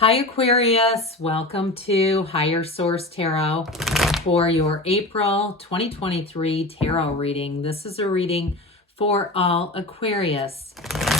Hi Aquarius, welcome to Higher Source Tarot for your April 2023 tarot reading. This is a reading for all Aquarius,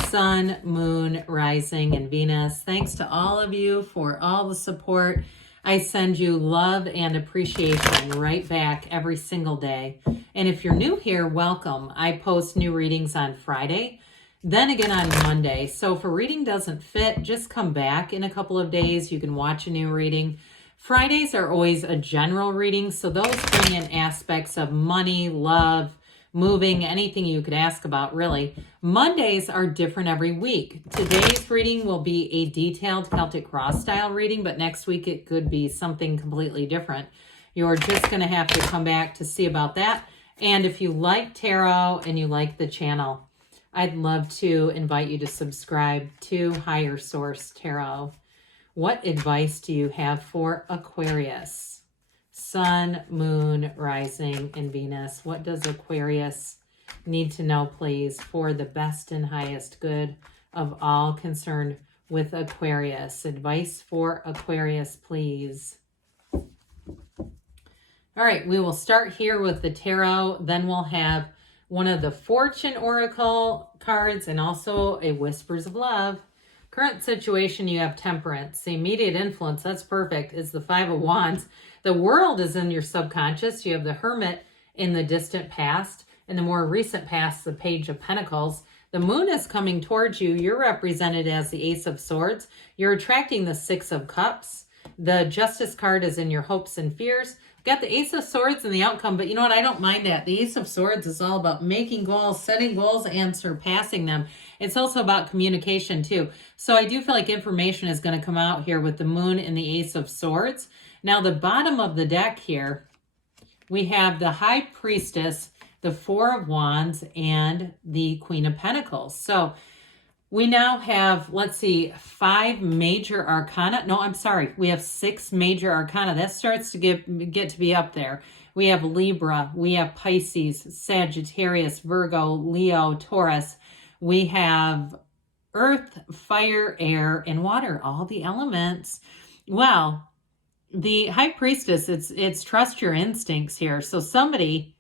Sun, Moon, Rising, and Venus. Thanks to all of you for all the support. I send you love and appreciation right back every single day. And if you're new here, welcome. I post new readings on Friday, then again on Monday. So if a reading doesn't fit, just come back in a couple of days. You can watch a new reading. Fridays are always a general reading, so those bring in aspects of money, love, moving, anything you could ask about, really. Mondays are different every week. Today's reading will be a detailed Celtic Cross style reading, but next week it could be something completely different. You're just going to have to come back to see about that. And if you like tarot and you like the channel, I'd love to invite you to subscribe to Higher Source Tarot. What advice do you have for Aquarius? Sun, Moon, Rising, and Venus. What does Aquarius need to know, please, for the best and highest good of all concerned with Aquarius? Advice for Aquarius, please. All right, we will start here with the tarot. Then we'll have one of the Fortune Oracle cards and also a Whispers of Love. Current situation, you have Temperance. The immediate influence, that's perfect, is the Five of Wands. The world is in your subconscious. You have the Hermit in the distant past. In the more recent past, the Page of Pentacles. The Moon is coming towards you. You're represented as the Ace of Swords. You're attracting the Six of Cups. The Justice card is in your hopes and fears. Got the Ace of Swords and the outcome, but you know what? I don't mind that. The Ace of Swords is all about making goals, setting goals, and surpassing them. It's also about communication, too. So I do feel like information is going to come out here with the Moon and the Ace of Swords. Now, the bottom of the deck here, we have the High Priestess, the Four of Wands, and the Queen of Pentacles. So we now have, let's see, 5 major arcana. No, I'm sorry. We have 6 major arcana. That starts to get to be up there. We have Libra. We have Pisces, Sagittarius, Virgo, Leo, Taurus. We have Earth, Fire, Air, and Water. All the elements. Well, the High Priestess, it's trust your instincts here. So somebody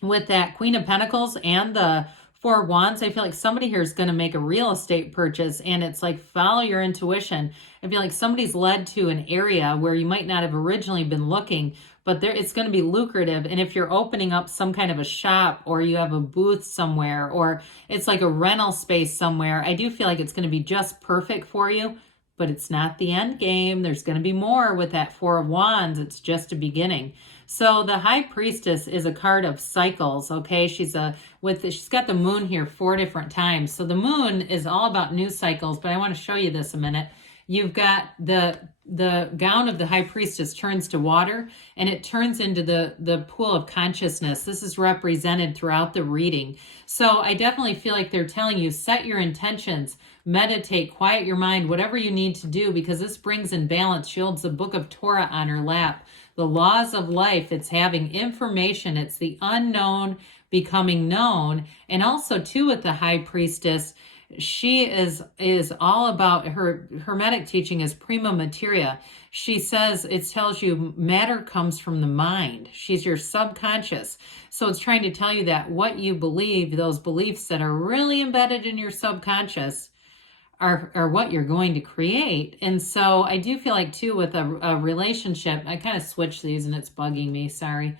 with that Queen of Pentacles and the Four of Wands, I feel like somebody here is going to make a real estate purchase, and it's like follow your intuition. I feel like somebody's led to an area where you might not have originally been looking, but it's going to be lucrative. And if you're opening up some kind of a shop, or you have a booth somewhere, or it's like a rental space somewhere, I do feel like it's going to be just perfect for you, but it's not the end game. There's going to be more with that Four of Wands. It's just a beginning. So the High Priestess is a card of cycles, okay? She's got the Moon here 4 different times. So the Moon is all about new cycles, but I want to show you this a minute. You've got the gown of the High Priestess turns to water, and it turns into the pool of consciousness. This is represented throughout the reading. So I definitely feel like they're telling you, set your intentions, meditate, quiet your mind, whatever you need to do, because this brings in balance. She holds the Book of Torah on her lap. The laws of life, it's having information. It's the unknown becoming known. And also, too, with the High Priestess, she is all about her Hermetic teaching is prima materia. She says, it tells you matter comes from the mind. She's your subconscious. So it's trying to tell you that what you believe, those beliefs that are really embedded in your subconscious, are what you're going to create. And so I do feel like, too, with a relationship, I kind of switched these and it's bugging me, sorry.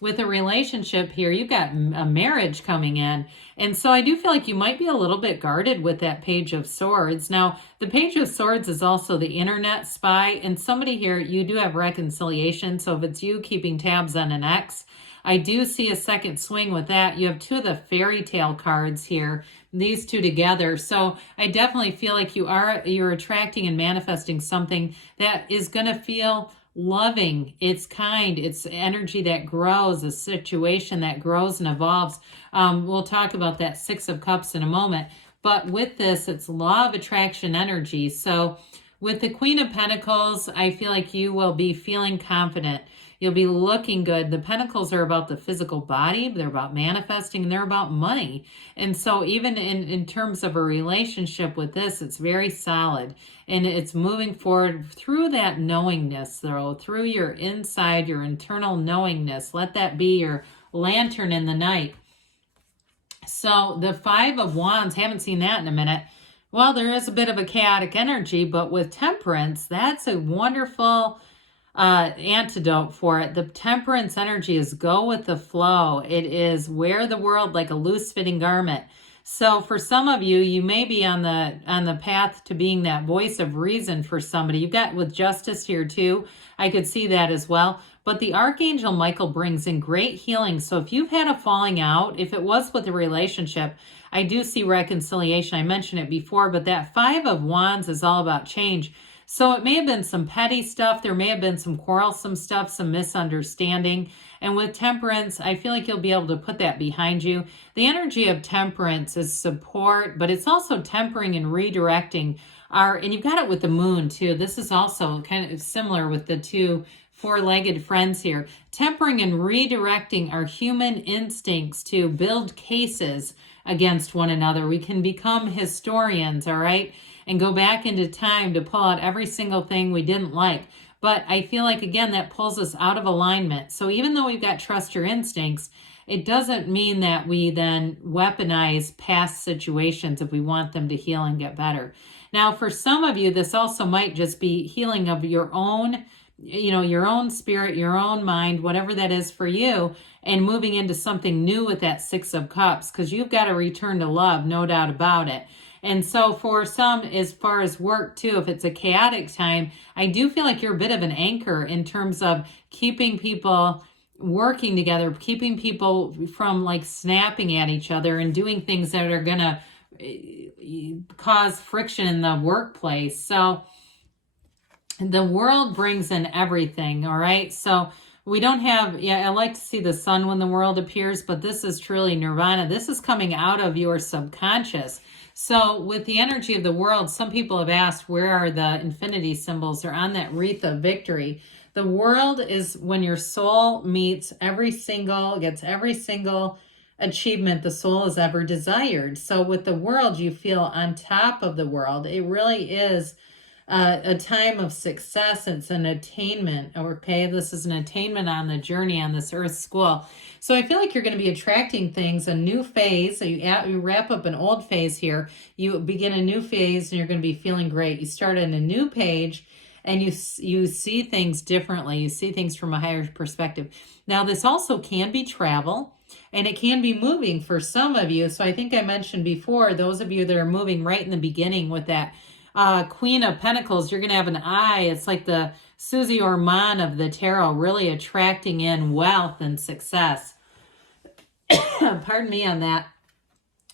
With a relationship here, you've got a marriage coming in. And so I do feel like you might be a little bit guarded with that Page of Swords. Now, the Page of Swords is also the internet spy. And somebody here, you do have reconciliation. So if it's you keeping tabs on an ex, I do see a second swing with that. You have 2 of the fairy tale cards here, these 2 together. So I definitely feel like you're attracting and manifesting something that is going to feel loving. It's kind. It's energy that grows, a situation that grows and evolves. We'll talk about that Six of Cups in a moment. But with this, it's law of attraction energy. So with the Queen of Pentacles, I feel like you will be feeling confident. You'll be looking good. The Pentacles are about the physical body. They're about manifesting, and they're about money. And so even in terms of a relationship with this, it's very solid. And it's moving forward through that knowingness, though, through your inside, your internal knowingness. Let that be your lantern in the night. So the Five of Wands, haven't seen that in a minute. Well, there is a bit of a chaotic energy, but with Temperance, that's a wonderful antidote for it. The Temperance energy is go with the flow. It is wear the world like a loose fitting garment. So for some of you, you may be on the path to being that voice of reason for somebody. You've got with Justice here too. I could see that as well. But the Archangel Michael brings in great healing. So if you've had a falling out, if it was with a relationship, I do see reconciliation. I mentioned it before, but that Five of Wands is all about change. So it may have been some petty stuff. There may have been some quarrelsome stuff, some misunderstanding. And with Temperance, I feel like you'll be able to put that behind you. The energy of Temperance is support, but it's also tempering and redirecting and you've got it with the Moon too. This is also kind of similar with the two four-legged friends here. Tempering and redirecting our human instincts to build cases against one another. We can become historians, all right? And go back into time to pull out every single thing we didn't like. But I feel like, again, that pulls us out of alignment. So even though we've got trust your instincts, it doesn't mean that we then weaponize past situations if we want them to heal and get better. Now, for some of you, this also might just be healing of your own, your own spirit, your own mind, whatever that is for you, and moving into something new with that Six of Cups, because you've got to return to love, no doubt about it. And so for some, as far as work too, if it's a chaotic time, I do feel like you're a bit of an anchor in terms of keeping people working together, keeping people from like snapping at each other and doing things that are going to cause friction in the workplace. So the world brings in everything, all right? So we don't have, I like to see the sun when the world appears, but this is truly nirvana. This is coming out of your subconscious. So with the energy of the world, some people have asked, where are the infinity symbols? They're on that wreath of victory. The world is when your soul meets gets every single achievement the soul has ever desired. So with the world, you feel on top of the world. It really is a time of success. It's an attainment. Okay, this is an attainment on the journey on this earth school. So I feel like you're going to be attracting things, a new phase. So you wrap up an old phase here. You begin a new phase and you're going to be feeling great. You start on a new page and you see things differently. You see things from a higher perspective. Now, this also can be travel. And it can be moving for some of you. So I think I mentioned before, those of you that are moving right in the beginning with that Queen of Pentacles, you're going to have an eye. It's like the Susie Orman of the tarot, really attracting in wealth and success. Pardon me on that.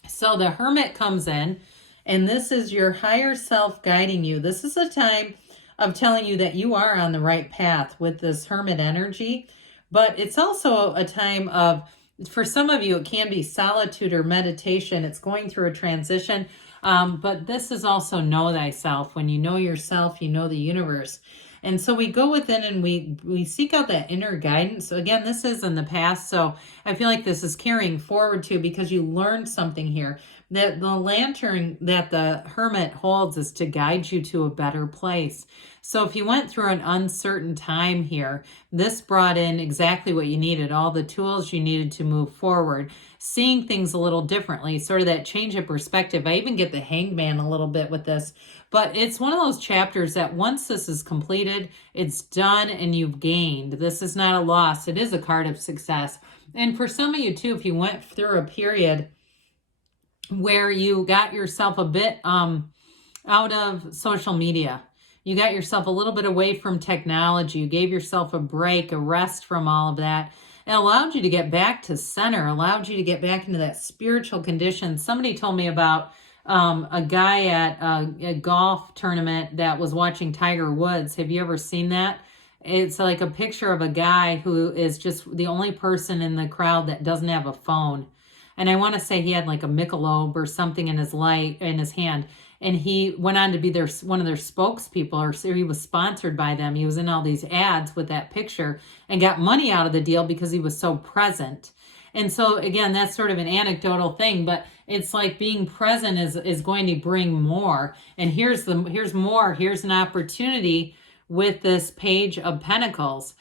So the Hermit comes in, and this is your higher self guiding you. This is a time of telling you that you are on the right path with this Hermit energy. But it's also a time of, for some of you, it can be solitude or meditation. It's going through a transition. But this is also know thyself. When you know yourself, you know the universe. And so we go within and we seek out that inner guidance. So again, this is in the past. So I feel like this is carrying forward too, because you learned something here. That the lantern that the Hermit holds is to guide you to a better place. So if you went through an uncertain time here, this brought in exactly what you needed, all the tools you needed to move forward, seeing things a little differently, sort of that change of perspective. I even get the Hangman a little bit with this, but it's one of those chapters that once this is completed, it's done and you've gained. This is not a loss. It is a card of success. And for some of you too, if you went through a period where you got yourself a bit out of social media, you got yourself a little bit away from technology, you gave yourself a break, a rest from all of that, it allowed you to get back to center, allowed you to get back into that spiritual condition. Somebody told me about a guy at a golf tournament that was watching Tiger Woods. Have you ever seen that? It's like a picture of a guy who is just the only person in the crowd that doesn't have a phone. And I want to say he had like a Michelob or something in his hand. and he went on to be one of their spokespeople, or he was sponsored by them. He was in all these ads with that picture and got money out of the deal because he was so present. And so again, that's sort of an anecdotal thing, but it's like being present is going to bring more. And here's more. Here's an opportunity with this Page of Pentacles.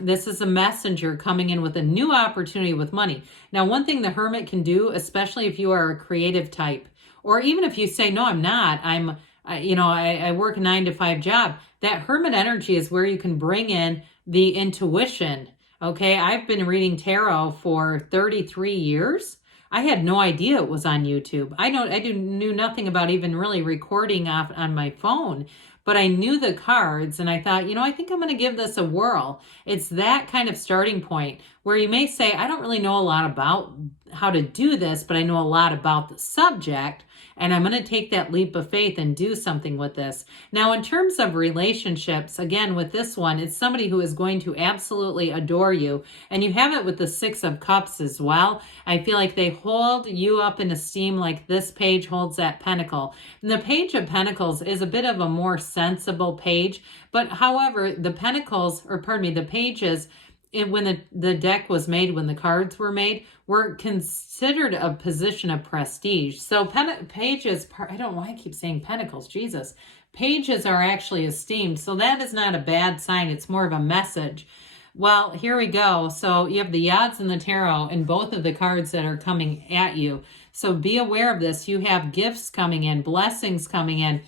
This is a messenger coming in with a new opportunity with money. Now, one thing the Hermit can do, especially if you are a creative type, or even if you say, no, I'm not, I work a 9-to-5 job. That Hermit energy is where you can bring in the intuition. Okay, I've been reading tarot for 33 years. I had no idea it was on YouTube. I knew nothing about even really recording off on my phone, but I knew the cards and I thought, I think I'm going to give this a whirl. It's that kind of starting point where you may say, I don't really know a lot about how to do this, but I know a lot about the subject, and I'm going to take that leap of faith and do something with this. Now, in terms of relationships, again, with this one, it's somebody who is going to absolutely adore you. And you have it with the Six of Cups as well. I feel like they hold you up in esteem like this page holds that pentacle. And the Page of Pentacles is a bit of a more sensible page. But however, the pages, when the deck was made, when the cards were made, were considered a position of prestige. So pages, I don't know why I keep saying pentacles, Jesus. Pages are actually esteemed. So that is not a bad sign. It's more of a message. Well, here we go. So you have the Yachts and the Tarot in both of the cards that are coming at you. So be aware of this. You have gifts coming in, blessings coming in.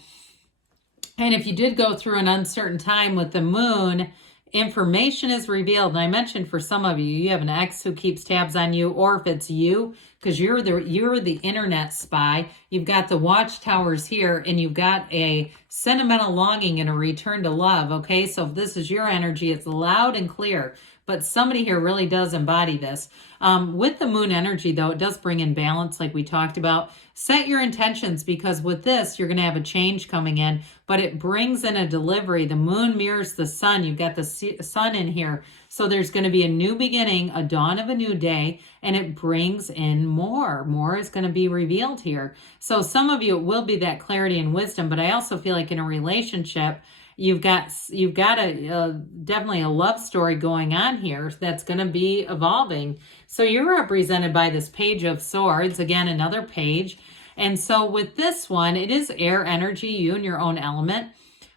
And if you did go through an uncertain time with the Moon, information is revealed. And I mentioned for some of you, you have an ex who keeps tabs on you, or if it's you, because you're the internet spy. You've got the watchtowers here, and you've got a sentimental longing and a return to love. Okay, so if this is your energy, it's loud and clear. But somebody here really does embody this. With the Moon energy, though, it does bring in balance like we talked about. Set your intentions, because with this, you're going to have a change coming in, but it brings in a delivery. The Moon mirrors the Sun. You've got the Sun in here. So there's going to be a new beginning, a dawn of a new day, and it brings in more. More is going to be revealed here. So some of you, it will be that clarity and wisdom, but I also feel like in a relationship, you've got definitely a love story going on here that's going to be evolving. So you're represented by this Page of Swords, again, another page. And so with this one, it is air energy, you and your own element,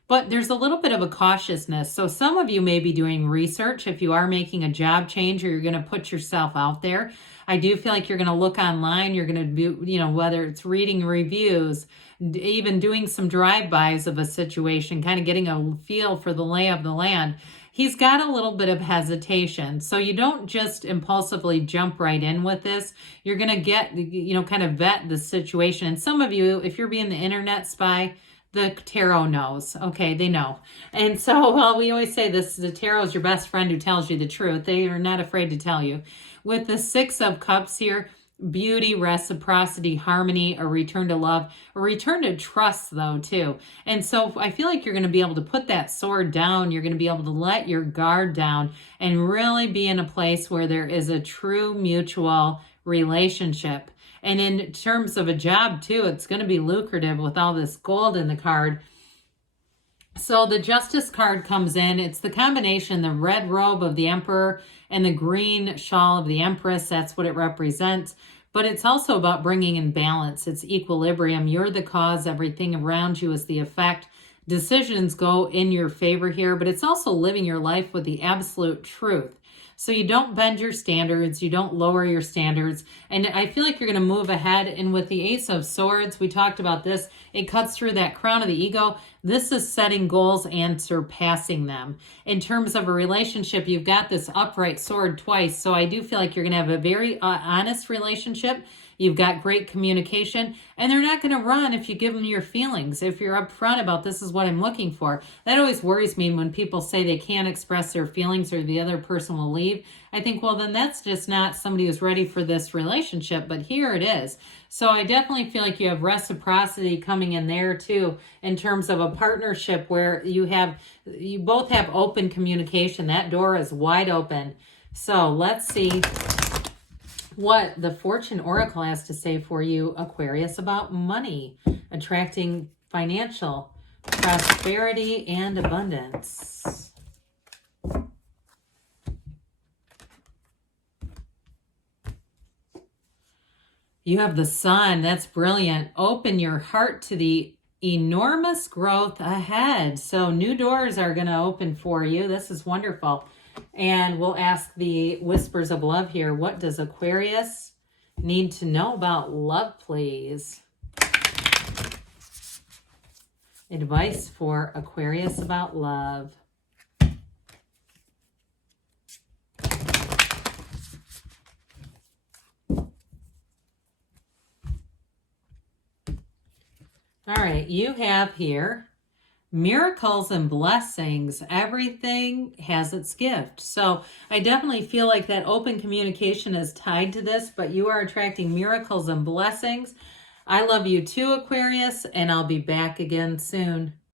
but there's a little bit of a cautiousness. So some of you may be doing research if you are making a job change, or you're going to put yourself out there. I do feel like you're going to look online. You're going to do, whether it's reading reviews, even doing some drive-bys of a situation, kind of getting a feel for the lay of the land. He's got a little bit of hesitation. So you don't just impulsively jump right in with this. You're going to get, kind of vet the situation. And some of you, if you're being the internet spy, the tarot knows. Okay, they know. And so, well, we always say this, the tarot is your best friend who tells you the truth. They are not afraid to tell you. With the Six of Cups here, beauty, reciprocity, harmony, a return to love, a return to trust, though, too. And so I feel like you're going to be able to put that sword down. You're going to be able to let your guard down and really be in a place where there is a true mutual relationship. And in terms of a job, too, it's going to be lucrative with all this gold in the card. So the Justice card comes in. It's the combination, the red robe of the Emperor and the green shawl of the Empress. That's what it represents. But it's also about bringing in balance. It's equilibrium. You're the cause. Everything around you is the effect. Decisions go in your favor here, but it's also living your life with the absolute truth. So you don't bend your standards, you don't lower your standards. And I feel like you're going to move ahead. And with the Ace of Swords, we talked about this. It cuts through that crown of the ego. This is setting goals and surpassing them. In terms of a relationship, you've got this upright sword twice. So I do feel like you're going to have a very honest relationship. You've got great communication, and they're not going to run if you give them your feelings. If you're upfront about this is what I'm looking for. That always worries me when people say they can't express their feelings or the other person will leave. I think, well, then that's just not somebody who's ready for this relationship, but here it is. So I definitely feel like you have reciprocity coming in there too, in terms of a partnership where you both have open communication. That door is wide open. So let's see what the Fortune Oracle has to say for you, Aquarius, about money, attracting financial prosperity and abundance. You have the Sun. That's brilliant. Open your heart to the enormous growth ahead. So new doors are going to open for you. This is wonderful. And we'll ask the Whispers of Love here. What does Aquarius need to know about love, please? Advice for Aquarius about love. All right, you have here miracles and blessings. Everything has its gift. So I definitely feel like that open communication is tied to this, but you are attracting miracles and blessings. I love you too, Aquarius, and I'll be back again soon.